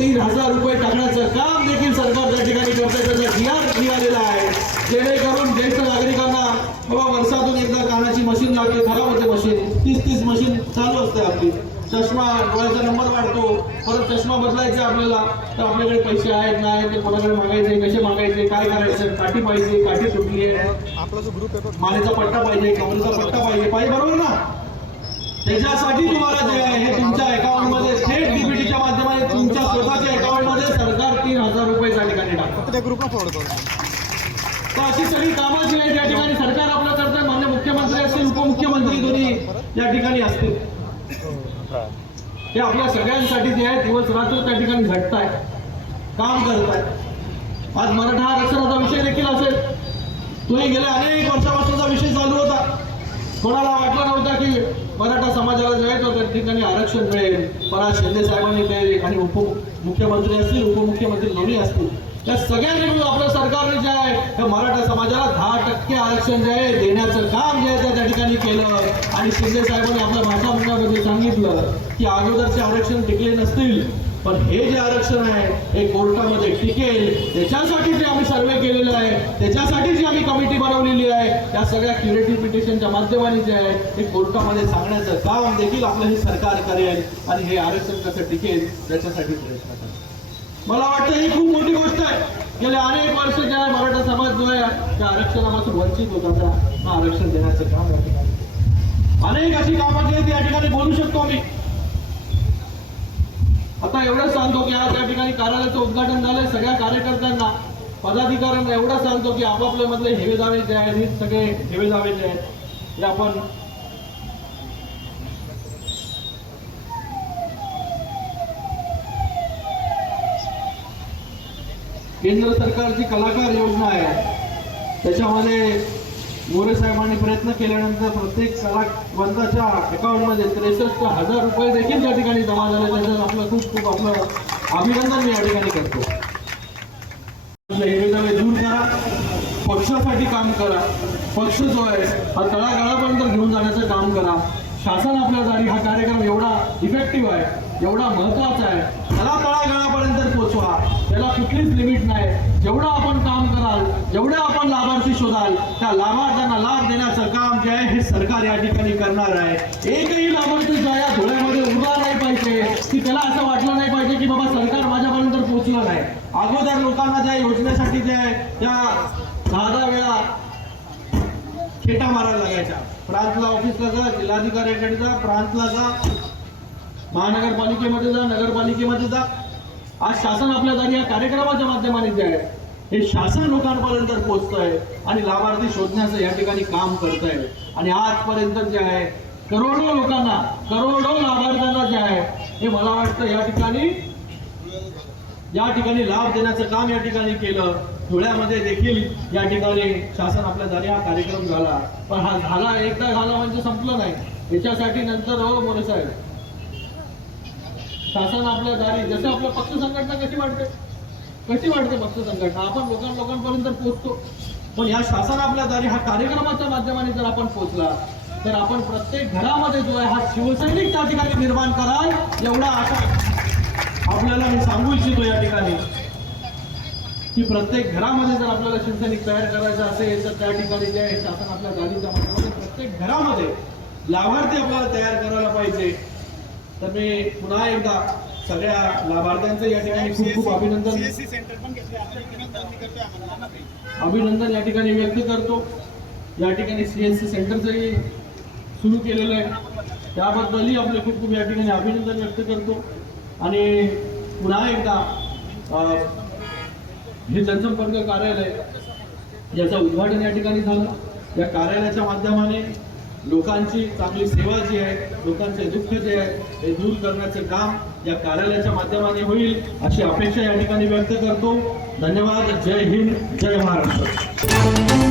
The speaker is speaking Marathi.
3,000 रुपये टाकण्याचं काम देखील सरकार त्या ठिकाणी करते. त्याचा GR निघालेला आहे, जेणेकरून ज्येष्ठ नागरिकांना बाबा वर्षातून एकदा कानाची मशीन लागते, खराब होते मशीन, 30 मशीन चालू असते आपली, चष्मा डोळ्याचा नंबर वाढतो, परत चष्मा बदलायचा आपल्याला, तर आपल्याकडे पैसे आहेत नाही ते कोणाकडे मागायचे, कसे मागायचे, काय करायचं, काठी पाहिजे, काठी सुटली आहे, आपला जो ग्रुप आहे मानेचा पट्टा पाहिजे, कमरेचा पट्टा पाहिजे, बरोबर ना. त्याच्यासाठी तुम्हाला जे आहे हे तुमच्या अकाउंट मध्ये थेट डीबीटीच्या माध्यमाने तुमच्या स्वतःच्या अकाउंट मध्ये सरकार 3,000 रुपये त्या ठिकाणी टाकतं. त्या ग्रुपला फॉरवर्ड करतो. तर अशी सगळी कामं जी आहे त्या ठिकाणी सरकार आपलं करतंय. मान्य मुख्यमंत्री असतील, उपमुख्यमंत्री दोन्ही या ठिकाणी असतील, ते आपल्या सगळ्यांसाठी जे आहे दिवस रात्र त्या ठिकाणी झटताय, काम करताय. आज मराठा आरक्षणाचा विषय देखील असेल, तोही गेल्या अनेक वर्षापासूनचा विषय चालू होता. कोणाला वाटलं नव्हतं की मराठा समाजाला जे आहे तो त्या ठिकाणी आरक्षण मिळेल. पण आज शिंदे साहेबांनी ते आणि उपमुख्यमंत्री असतील, उपमुख्यमंत्री दोन्ही असतील, त्या सगळ्यांनी मिळून आपल्या सरकारने जे आहे मराठा समाजाला 10% आरक्षण जे आहे देण्याचं काम जे आहे त्या ठिकाणी केलं. आणि शिंदे साहेबांनी आपल्या भाषा मंडळामध्ये सांगितलं की अगोदरचे आरक्षण टिकले नसतील, पण हे जे आरक्षण आहे हे कोर्टामध्ये टिकेल. त्याच्यासाठी जे आम्ही सर्वे केलेला आहे, त्याच्यासाठी जी आम्ही कमिटी बनवलेली आहे, त्या सगळ्या क्युरेटिव्ह पिटिशनच्या माध्यमाने जे आहे हे कोर्टामध्ये सांगण्याचं काम देखील आपलं हे सरकार करेल. आणि हे आरक्षण कसं टिकेल त्याच्यासाठी प्रयत्न करेल. मला वाटतं ही खूप मोठी गोष्ट आहे. गेले अनेक वर्ष जे आहे मराठा समाज जो आहे त्या आरक्षणापासून वंचित होता, त्या आरक्षण देण्याचं काम या ठिकाणी अनेक अशी कामं जे या ठिकाणी बोलू शकतो आम्ही. आता एवढंच सांगतो की आज या ठिकाणी कार्यालयाचं उद्घाटन झालंय. सगळ्या कार्यकर्त्यांना, पदाधिकाऱ्यांना एवढं सांगतो की आपापल्या मधले हेवे दावे जे आहेत, सगळे हेवे दावे जे आहेत हे आपण केंद्र सरकारची कलाकार योजना आहे, त्याच्यामध्ये मोरे साहेबांनी प्रयत्न केल्यानंतर प्रत्येक कलावंताच्या अकाउंटमध्ये 63,000 रुपये देखील या ठिकाणी जमा झाले. त्याच्यात आपलं खूप आपलं अभिनंदन मी या ठिकाणी करतो. हे दूर करा, पक्षासाठी काम करा, पक्ष जो आहे हा तळागाळापर्यंत घेऊन जाण्याचं काम करा. शासन आपल्या दारी हा कार्यक्रम एवढा इफेक्टिव्ह आहे, एवढा महत्वाचा आहे, त्याला तळागाळापर्यंत पोहोचवा. त्याला कुठलीच लिमिट नाही. जेवढं आपण काम कराल, जेवढे आपण लाभार्थी शोधाल, त्या लाभार्थ्यांना लाभ देण्याचं काम जे आहे हे सरकार या ठिकाणी करणार आहे. एकही लाभार्थी जो या धुळ्यामध्ये उरला नाही पाहिजे की त्याला असं वाटलं नाही पाहिजे की बाबा सरकार माझ्यापर्यंत पोहोचलं नाही. अगोदर लोकांना ज्या योजनेसाठी जे आहे त्या 10 वेळा खेटा मारायला लागायच्या. प्रांतला ऑफिसला जा, जिल्हाधिकाऱ्याकडे जा, प्रांतला जा, महानगरपालिकेमध्ये जा, नगरपालिकेमध्ये जा. आज शासन आपल्या दारी या कार्यक्रमाच्या माध्यमाने जे आहे हे शासन लोकांपर्यंत पोहोचतंय आणि लाभार्थी शोधण्याचं या ठिकाणी काम करतंय. आणि आजपर्यंत जे आहे करोडो लोकांना, करोडो लाभार्थ्यांना जे आहे हे मला वाटतं या ठिकाणी लाभ देण्याचं काम या ठिकाणी केलं. धुळ्यामध्ये देखील या ठिकाणी शासन आपल्या दारी हा कार्यक्रम झाला. पण हा झाला, एकदा झाला म्हणजे संपलं नाही. याच्यासाठी नंतर हो मोरे साहेब, शासन आपल्या दारी जसं आपलं पक्ष संघटना कशी वाढते पक्ष संघटना, आपण लोकांपर्यंत पोहोचतो. पण या शासन आपल्या दारी हा कार्यक्रमाच्या माध्यमाने जर आपण पोहोचला तर आपण प्रत्येक घरामध्ये जो आहे हा शिवसैनिक त्या ठिकाणी निर्माण कराल, एवढा आशा आपल्याला मी सांगू इच्छितो या ठिकाणी की प्रत्येक घरामध्ये जर आपल्याला शिवसैनिक तयार करायचा असेल तर त्या ठिकाणी जे आहे शासन आपल्या दारीच्या माध्यमाने प्रत्येक घरामध्ये लाभार्थी आपल्याला तयार करायला पाहिजे. तर मी पुन्हा एकदा सगळ्या लाभार्थ्यांचं या ठिकाणी खूप अभिनंदन या ठिकाणी व्यक्त करतो. या ठिकाणी CSC सेंटरचंही सुरू केलेलं आहे, त्याबद्दलही आपले खूप या ठिकाणी अभिनंदन व्यक्त करतो. आणि पुन्हा एकदा हे जनसंपर्क कार्यालय याचं उद्घाटन या ठिकाणी झालं. या कार्यालयाच्या माध्यमाने लोकांची चांगली सेवा जी आहे, लोकांचे दुःख जे आहे हे दूर करण्याचं काम या कार्यालयाच्या माध्यमाने होईल अशी अपेक्षा या ठिकाणी व्यक्त करतो. धन्यवाद. जय हिंद, जय महाराष्ट्र.